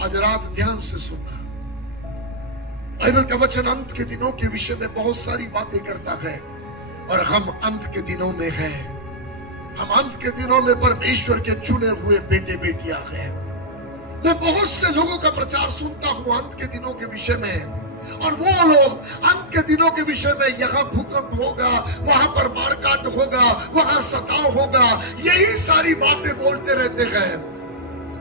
आज रात ध्यान से सुनना। बाइबल का वचन अंत के दिनों के विषय में बहुत सारी बातें करता है और हम अंत के दिनों में हैं। हम अंत के दिनों में परमेश्वर के चुने हुए बेटे बेटियां हैं। मैं बहुत से लोगों का प्रचार सुनता हूं अंत के दिनों के विषय में, और वो लोग अंत के दिनों के विषय में यहाँ भूकंप होगा, वहां पर मारकाट होगा, वहां सताव होगा, यही सारी बातें बोलते रहते हैं।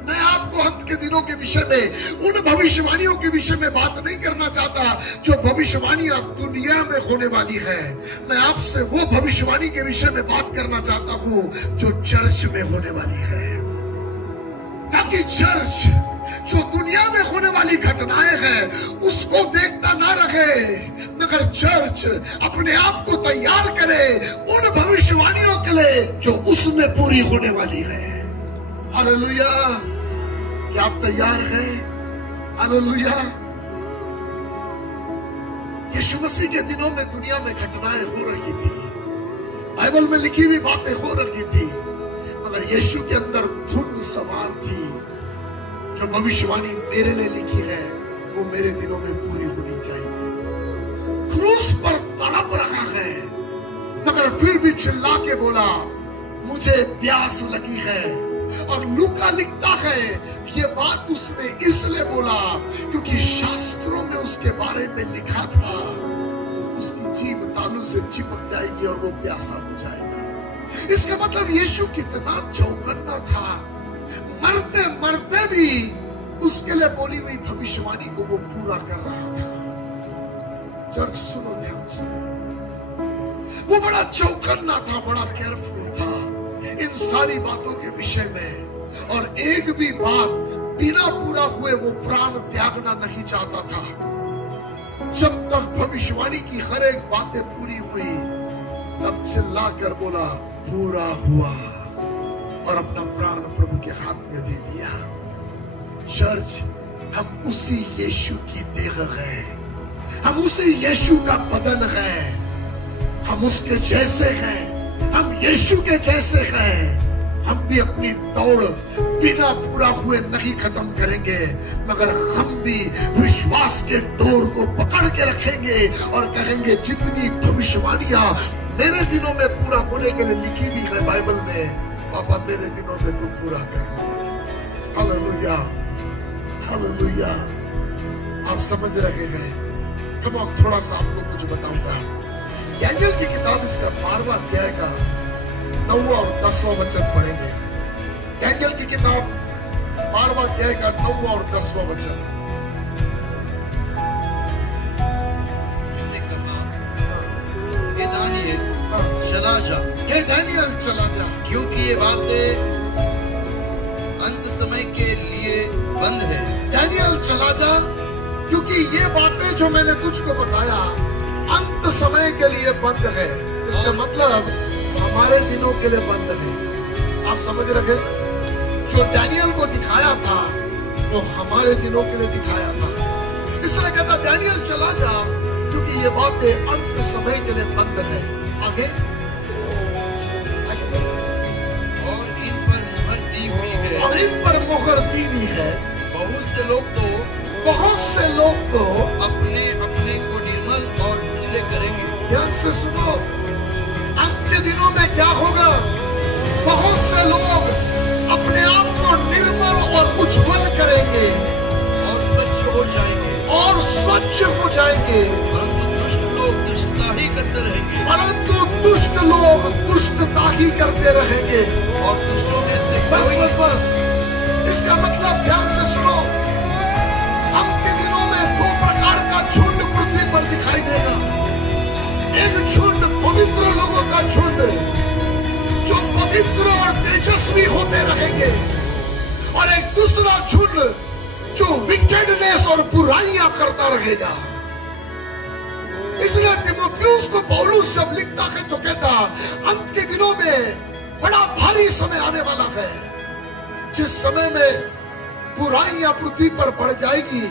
मैं आपको अंत के दिनों के विषय में, उन भविष्यवाणियों के विषय में बात नहीं करना चाहता जो भविष्यवाणियां दुनिया में होने वाली है। मैं आपसे वो भविष्यवाणी के विषय में बात करना चाहता हूं जो चर्च में होने वाली है, ताकि चर्च जो दुनिया में होने वाली घटनाएं हैं उसको देखता ना रहे, मगर चर्च अपने आप को तैयार करे उन भविष्यवाणियों के लिए जो उसमें पूरी होने वाली है। हालेलुया! क्या आप तैयार हैं? हालेलुया! यीशु मसीह के दिनों में दुनिया में घटनाएं हो रही थी, बाइबल में लिखी हुई बातें हो रही थी, मगर यीशु के अंदर धुन सवार थी। जो भविष्यवाणी मेरे लिए लिखी है वो मेरे दिनों में पूरी होनी चाहिए। क्रूस पर तड़प रहा है, मगर फिर भी चिल्ला के बोला मुझे प्यास लगी है। और लूका लिखता है ये बात उसने इसलिए बोला क्योंकि शास्त्रों में उसके बारे में लिखा था उसकी जीभ तालू से चिपक जाएगी और वो प्यासा हो जाएगा। इसका मतलब यीशु कितना चौकन्ना था, मरते मरते भी उसके लिए बोली हुई भविष्यवाणी को वो पूरा कर रहा था। चर्च सुनो ध्यान से, वो बड़ा चौकन्ना था, बड़ा केयरफुल था इन सारी बातों के विषय में, और एक भी बात बिना पूरा हुए वो प्राण त्यागना नहीं चाहता था। जब तक भविष्यवाणी की हर एक बातें पूरी हुई तब चिल्लाकर बोला पूरा हुआ, और अपना प्राण प्रभु के हाथ में दे दिया। चर्च, हम उसी यीशु की देह हैं, हम उसी यीशु का बदन है, हम उसके जैसे हैं, हम यीशु के जैसे हैं। हम भी अपनी दौड़ बिना पूरा हुए नहीं खत्म करेंगे, मगर हम भी विश्वास के डोर को पकड़ के रखेंगे और कहेंगे जितनी भविष्यवाणियां मेरे दिनों में पूरा होने के लिए लिखी भी है बाइबल में, पापा मेरे दिनों में तुम पूरा कर। Hallelujah, hallelujah. आप समझ रहे हैं? कम ऑन, थोड़ा सा आपको कुछ बताऊंगा। डैनियल की किताब इसका 12वां अध्याय का 9वां और 10वां वचन पढ़ेंगे। डैनियल की किताब 12वां अध्याय का 9वां और 10वां वचन। ये दानियल चला जा, ये डैनियल चला जा, क्योंकि ये बातें अंत समय के लिए बंद है। डैनियल चला जा क्योंकि ये बातें जो मैंने तुझको बताया अंत समय के लिए बंद है। इसका मतलब हमारे दिनों के लिए बंद है। आप समझ रहे? जो डैनियल को दिखाया था वो हमारे दिनों के लिए दिखाया था। इसलिए कहता डैनियल चला जा क्योंकि ये बातें अंत समय के लिए बंद है। आगे, और इन पर मुहर दी हुई है, और इन पर मुहर दी हुई है। बहुत से लोग तो अपने अपने को निर्मल और उजले करेंगे। ध्यान से सुनो, अंत के दिनों में क्या होगा? बहुत से लोग अपने आप को निर्मल और उज्जवल करेंगे और स्वच्छ हो जाएंगे, और स्वच्छ हो जाएंगे, परंतु दुष्ट लोग दुष्टता ही करते रहेंगे, परंतु दुष्ट लोग दुष्टता ही करते रहेंगे। और दुष्टों में से बस बस बस, इसका मतलब ध्यान से सुनो, अंत के दिनों में दो प्रकार का झुंड पृथ्वी पर दिखाई देगा। एक झुंड पवित्र लोगों का झुंड जो पवित्र और तेजस्वी होते रहेंगे, और एक दूसरा झुंड जो विकेडनेस और बुराइयां करता रहेगा। इसलिए तीमुथियुस को पौलुस जब लिखता है तो कहता अंत के दिनों में बड़ा भारी समय आने वाला है, जिस समय में बुराइयां पृथ्वी पर बढ़ जाएगी